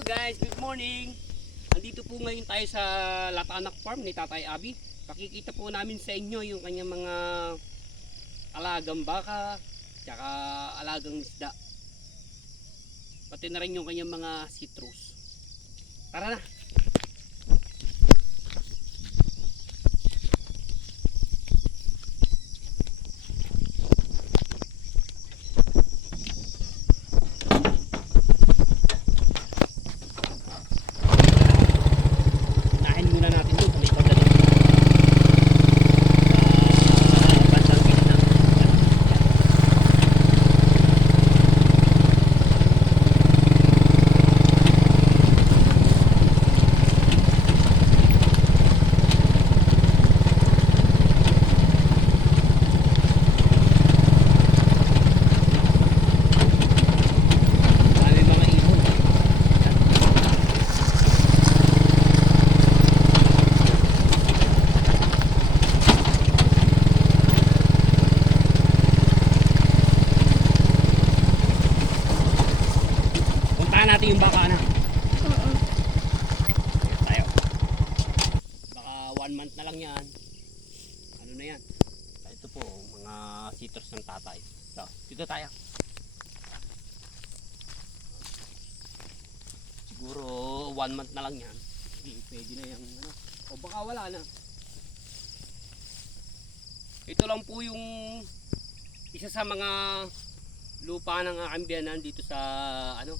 Hello guys, good morning. Andito po ngayon tayo sa Latanak Farm ni Tatay Abi. Pakikita po namin sa inyo yung kanyang mga alagang baka, tsaka alagang isda. Pati na rin yung kanyang mga citrus. Tara na. Natin yung baka na. Tayo. Baka 1 month na lang yan. Ano na yan? Ito po, mga citrus ng tatay. So, dito tayo. Siguro 1 month na lang yan. Hindi, pwede na yung ano. O baka wala na. Ito lang po yung isa sa mga lupa ng aking biyanan dito sa ano,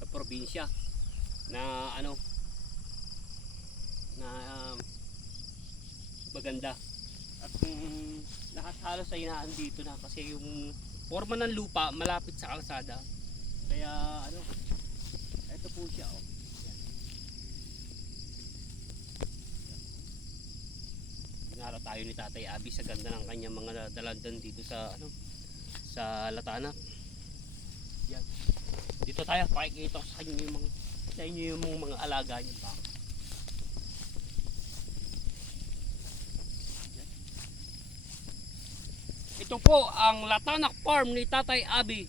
sa probinsya na ano na maganda at lahat halos ay naandito na kasi yung forma ng lupa malapit sa kalsada kaya ano ito po siya oh. Yan. Inaraw tayo ni Tatay Abi sa ganda ng kanyang mga dalandan dito sa ano sa Latanak. Yan. Dito tayo, pakikita ko sa inyo yung mga alaga niyo ba. Ito po ang Latanak Farm ni Tatay Abi.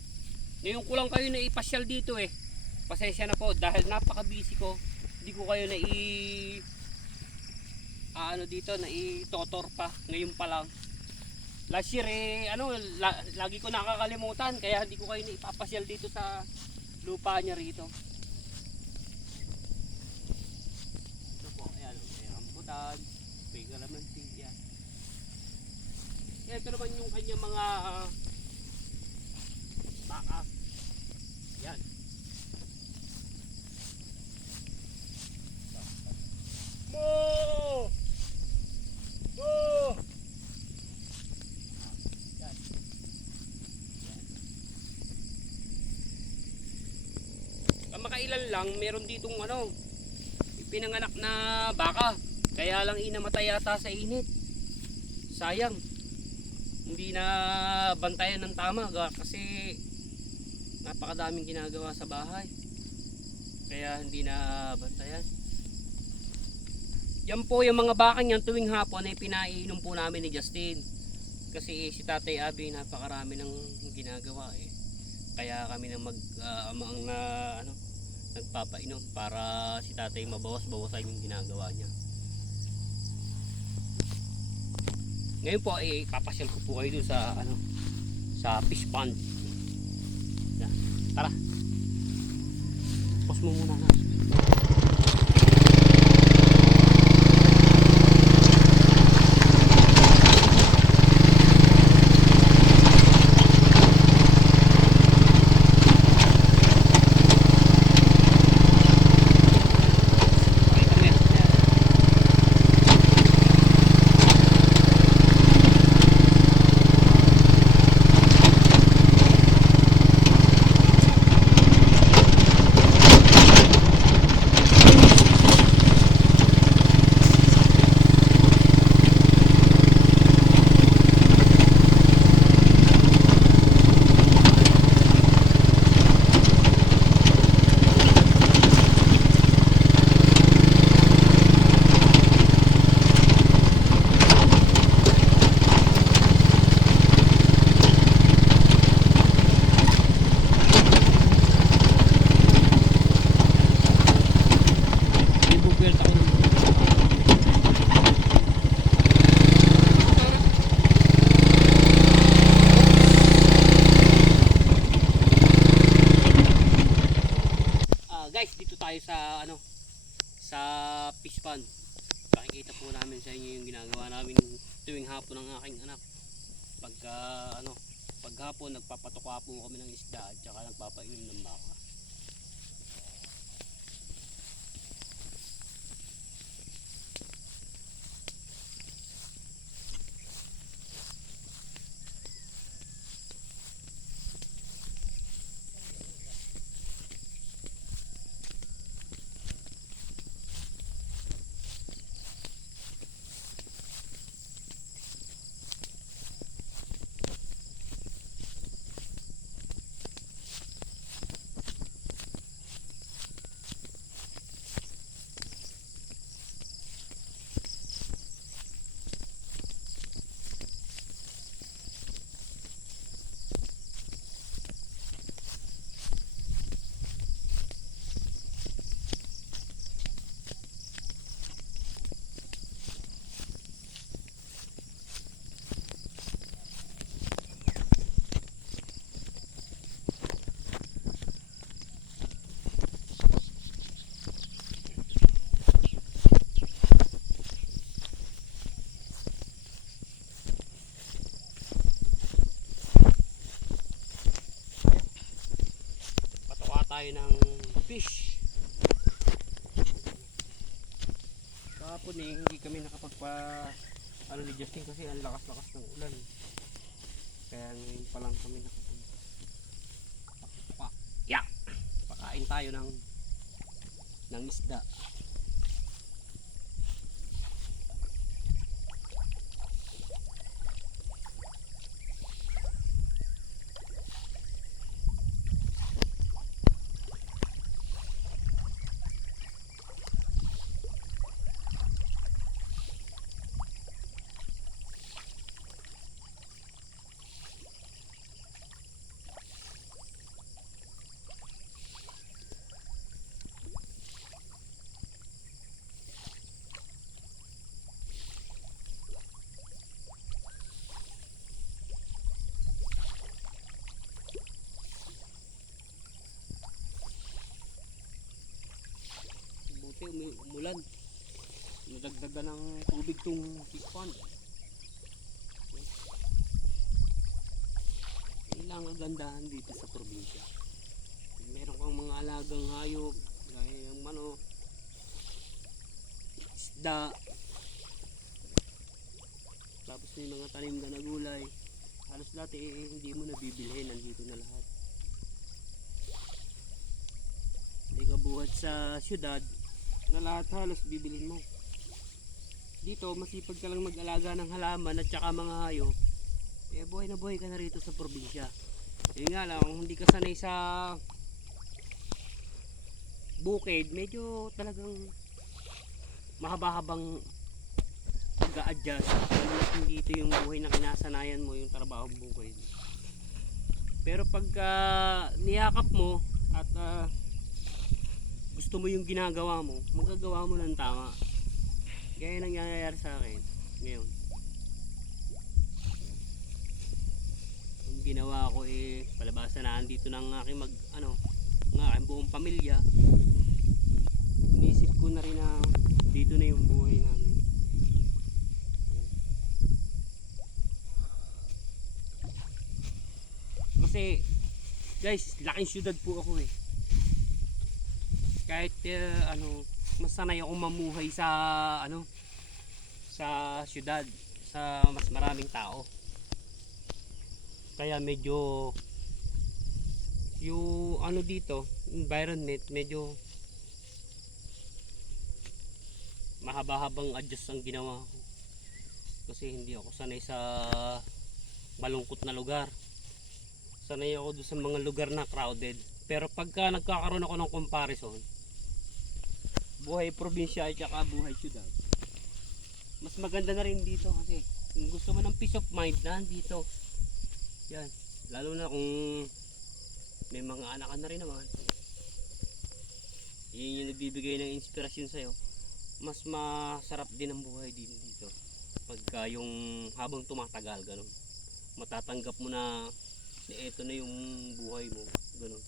Ngayon ko lang kayo na ipasyal dito eh. Pasensya na po dahil napaka-busy ko. Hindi ko kayo na ano dito na itotor pa ngayon pa lang. Last year eh ano lagi ko nakakalimutan kaya hindi ko kayo na ipapasyal dito sa lupa niya rito. Ito po, ayan, may rambutan, may kalamansi, yan. Ito naman yung kanyang mga baka. Yan. Mo! Mo! Yan. Makailan lang meron ditong ano pinanganak na baka kaya lang inamatay yata sa init. Sayang hindi na bantayan ng tama kasi napakadaming ginagawa sa bahay kaya hindi na bantayan. Yan po yung mga baka niyan tuwing hapon ay pinaiinom po namin ni Justin kasi si Tatay Abi napakarami ng ginagawa eh kaya kami na ano nagpapainom para si Tatay mabawas-bawasan yung ginagawa niya. Ngayon po ay papasyal ko po kayo dun sa ano sa fish pond. Yan. Tara. Pause mo muna na. puwerta ko. Guys, dito tayo sa ano, sa fish pond. Pakikita po namin sa inyo yung ginagawa namin tuwing hapon ng aking anak. Pagka ano, paghapon nagpapatuka po kami ng isda at saka nagpapainom ng baka. Tayo ng fish. Kahapon hindi kami ano ni Justin kasi ang lakas-lakas ng ulan. Kaya ngayon pa lang kami pakain tayo ng isda. Umulan, nadagdagan ng tubig tong fish pond. Yun lang ang gandahan dito sa probinsya. Meron kang mga alagang hayop gaya ng manok, isda, tapos may mga tanim na gulay. Halos dati hindi mo nabibilhin, nandito na lahat. Hindi ka buhat sa syudad na lahat halos bibilhin mo. Dito masipag ka lang mag-alaga ng halaman at saka mga hayop, buhay na buhay ka na rito sa probinsya. Yun nga lang, kung hindi ka sanay sa bukid, medyo talagang mahaba-habang pag-a-adjust. Kung dito yung buhay na kinasanayan mo, yung trabaho bukid. Pero pagka niyakap mo at gusto mo yung ginagawa mo, magagawa mo ng tama. Gaya nangyayari sa akin ngayon. Ang ginawa ko palabasan na andito ng aking ng aking buong pamilya. Inisip ko na rin na dito na yung buhay namin. Kasi guys, laking syudad po ako kahit mas sanay akong mamuhay sa sa syudad, sa mas maraming tao. Kaya medyo yung dito, environment medyo mahaba-habang adjust ang ginawa ko. Kasi hindi ako sanay sa malungkot na lugar. Sanay ako doon sa mga lugar na crowded. Pero pagka nagkakaroon ako ng comparison, buhay probinsya at saka buhay syudad, mas maganda na rin dito kasi kung gusto mo ng peace of mind, nandito yan. Lalo na kung may mga anak ka na rin naman, yun yung nagbibigay ng inspirasyon sa'yo. mas masarap din ang buhay din dito. Pagka yung habang tumatagal, ganun. Matatanggap mo na ito na yung buhay mo, ganun.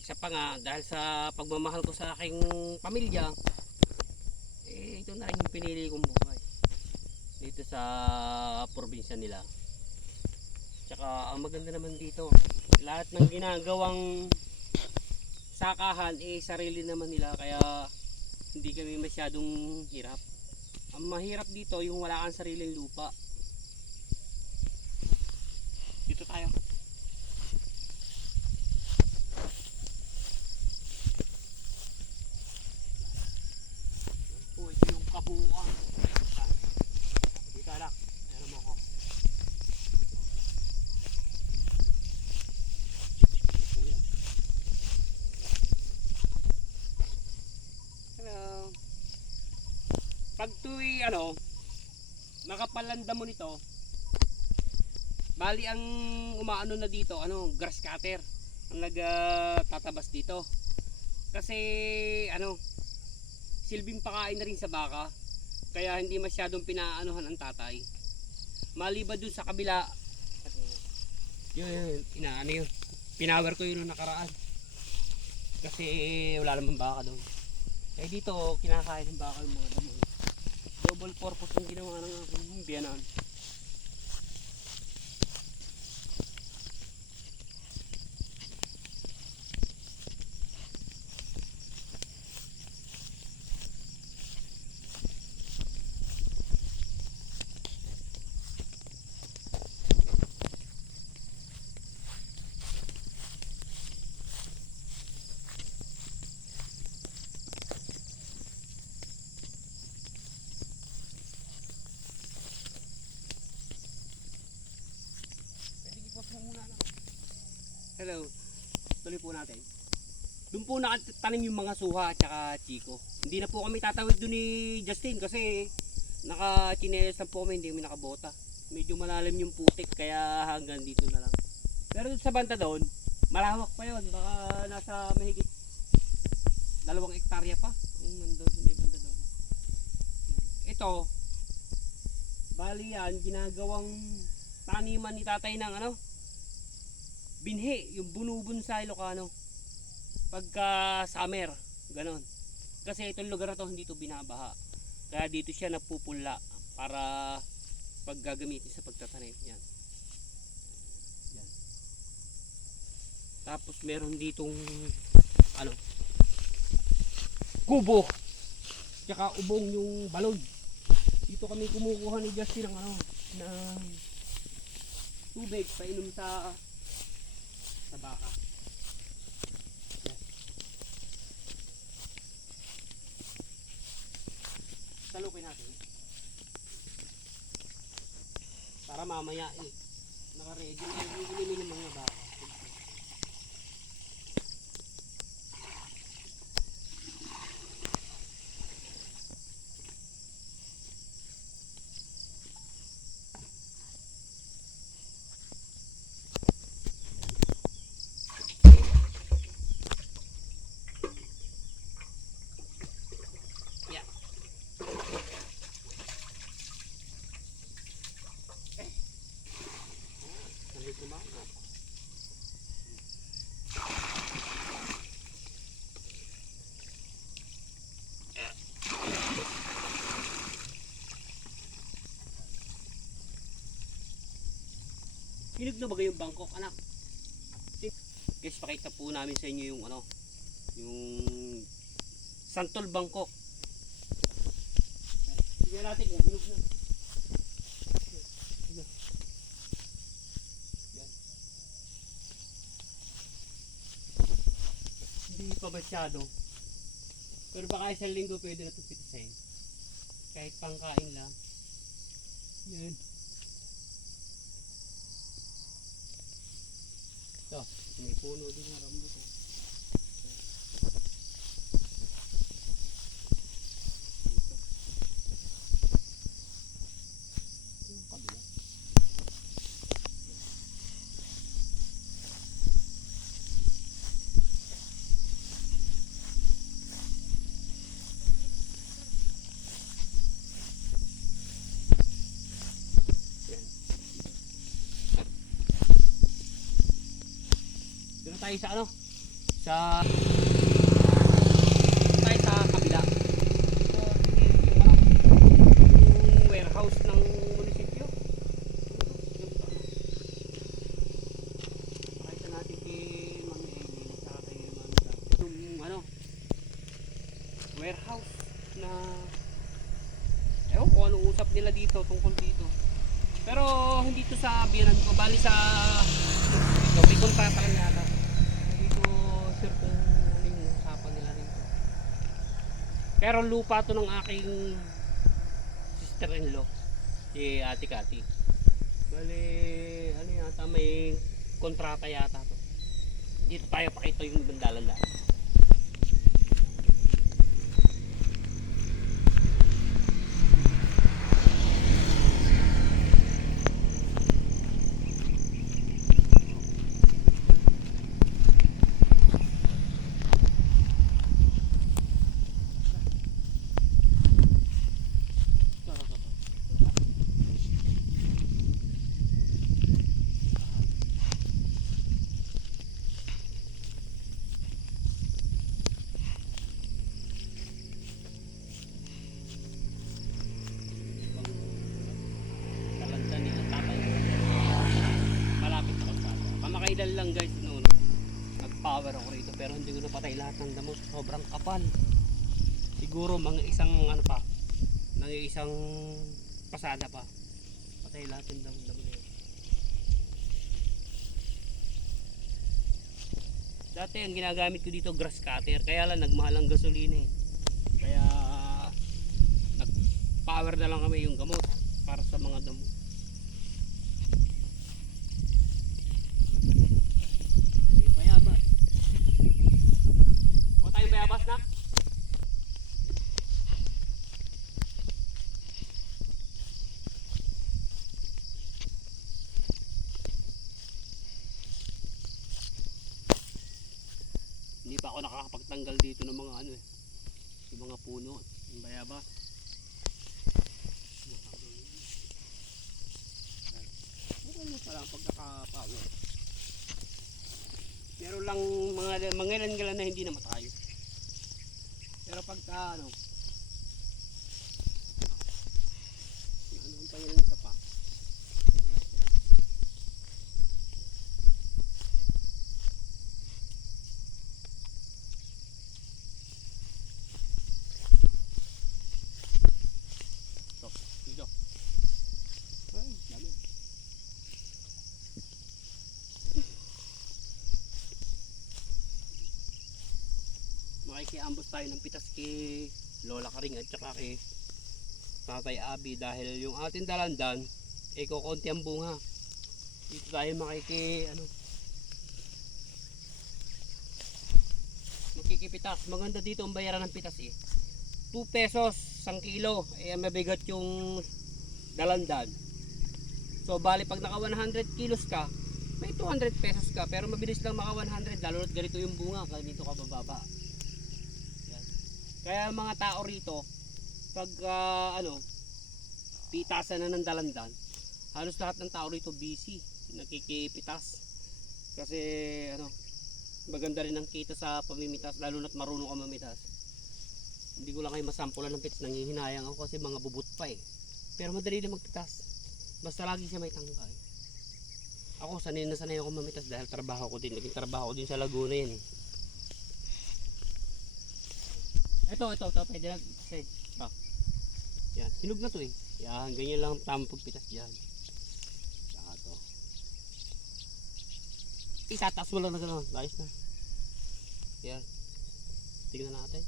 Isa pa nga, dahil sa pagmamahal ko sa aking pamilya, ito na rin yung pinili kong buhay dito sa probinsya nila. Tsaka ang maganda naman dito, lahat ng ginagawang sakahan sarili naman nila, kaya hindi kami masyadong hirap. Ang mahirap dito yung wala kang sariling lupa. Dito tayo. Oh, ito yung kabuuan. Dito anak, meron mo ako. Hello. Pag tuwi nakapalanda mo nito, bali ang umaano na dito, grass cutter ang nagtatabas dito. Kasi silbing pakain na rin sa baka, kaya hindi masyadong pinaanuhan ang tatay. Maliban dun sa kabila, yun, pinower ko yun nung nakaraan. Kasi wala namang baka doon. Kaya dito, kinakain ng baka yung mga damo. Double purpose yung ginawa ng aking biyanan. Hello, tuloy po natin. Doon po nakatanim yung mga suha at saka chiko. Hindi na po kami tatawid doon ni Justin kasi naka-chinelas lang po kami, hindi kami nakabota. Medyo malalim yung putik kaya hanggang dito na lang. Pero doon sa banda doon, malawak pa yun. Baka nasa mahigit 2 hektarya pa yung nandun sa may banda doon. Ito, bali yan, ginagawang taniman ni tatay ng binhi, yung bunubun sa Ilocano pagka summer, ganon. Kasi itong lugar na to hindi to binabaha, kaya dito siya napupula para paggagamitin sa pagtatanim yan. Yan. Tapos meron ditong kubo tsaka ubong yung balon. Dito kami kumukuha ni Justin ng tubig painom sa baka. Yes. Salukin natin para mamaya naka-ready na yung mga baka. Hinog na ba yung Bangkok, anak? Guys, pakita po namin sa inyo yung yung Santol Bangkok. Tingnan natin kung hinog na. Yan. Hindi pa masyado. Pero baka isang linggo pwede na ito pitisin. Kahit pangkain lang. Yan. Ito, may puno din na rambutan. Dito. Yung kabila. tayo sa ano? Sa tayo sa kabila. So, yung ano? Yung warehouse ng munisipyo. Pakita natin kay Ma'am Eileen sa kay Ma'am Dab. Yung ano? Warehouse na ewan ko anong usap nila dito tungkol dito. Pero hindi to sa biyanan ko, bali sa dito, may kontrata lang yata. Hindi ko sure kung ano yung usapan nila rito. Pero lupa to ng aking sister-in-law, si Ate Cathy. Bali, ano yata, may kontrata yata to. Dito tayo pakita yung bandalan-dalan. Kamakailan lang guys noon nag-power ako rito pero hindi ko napatay lahat ng damo, sobrang kapal. Siguro mga isang ano pa, mga isang pasada pa patay lahat ng damo na yun. Dati ang ginagamit ko dito grass cutter, kaya lang nagmahal ang gasolina eh. Kaya nag-power na lang kami yung gamot para sa mga damo. Bayabas na? Hindi pa ako nakakapagtanggal dito ng mga ano eh, yung mga puno, yung bayabas. Ano pa lang pag nakapower. Meron lang mga ilan-ilan na hindi namatay. Pero pagka ano ang pangalan sa pa. Stop. Dito. Ay, dami. Makikiambos tayo ng pitas kay Lola Karing at saka kay Tatay Abi dahil yung ating dalandan ay kukunti ang bunga. Dito tayo makikipitas. Maganda dito ang bayaran ng pitas eh. 2 pesos 1 kilo eh mabigat yung dalandan. So bali pag naka 100 kilos ka may 200 pesos ka, pero mabilis lang maka 100 lalo na't ganito yung bunga ganito ka bababa. Kaya mga tao rito pag pitasan na ng dalandan, halos lahat ng tao rito busy nakikipitas kasi maganda rin ang kita sa pamimitas lalo na't marunong ka mamitas. Hindi ko lang kayo masampulan ng pitas, nanghihinayang ako kasi mga bubut pa eh, pero madali na magpitas basta lagi siya may tangkay. Ako sanay na sanay ako mamitas dahil trabaho ko din, naging trabaho ko din sa Laguna yan eh. Ito, pwede lang kasi, yan, hinog na to eh. Yan, ganyan lang tamang pagpitas dyan. Saka to. Itataas mo lang na gano'n, ayos na. Yan, tingnan natin.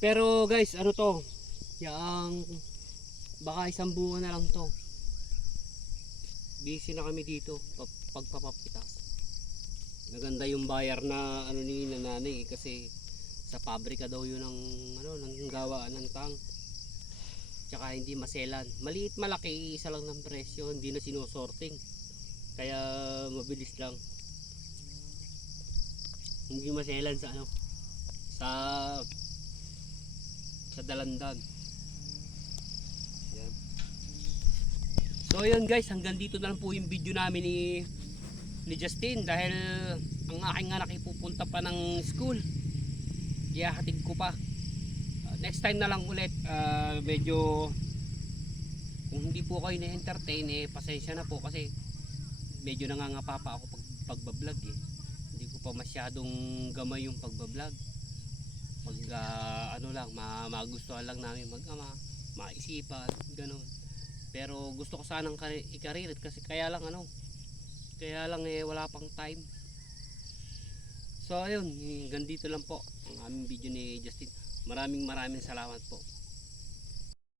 Pero guys, ano to? Yang, baka isang buwan na lang to. Busy na kami dito, pagpapapitas. Maganda yung bayar na ni nanay kasi sa pabrika daw yun ng gawaan ng tang. Tsaka hindi maselan. Maliit malaki, isa lang ng presyo, hindi na sinosorting. Kaya mabilis lang. Hindi maselan sa dalandan. Yan. So yun guys, hanggang dito na lang po yung video namin ni Justin dahil ang aking anak ipupunta pa ng school. Ihahatid ko pa. Next time na lang ulit. Medyo kung hindi po kayo na-entertain, pasensya na po kasi medyo nangangapa pa ako pagbablog eh. Hindi ko pa masyadong gamay yung pagbablog. Pag ano lang, magustuhan lang namin mag-ama, maisipan, ganun. Pero gusto ko sanang ikaririt kasi kaya lang wala pang time. So ayun, hanggang dito lang po ang aming video ni Justin. Maraming salamat po.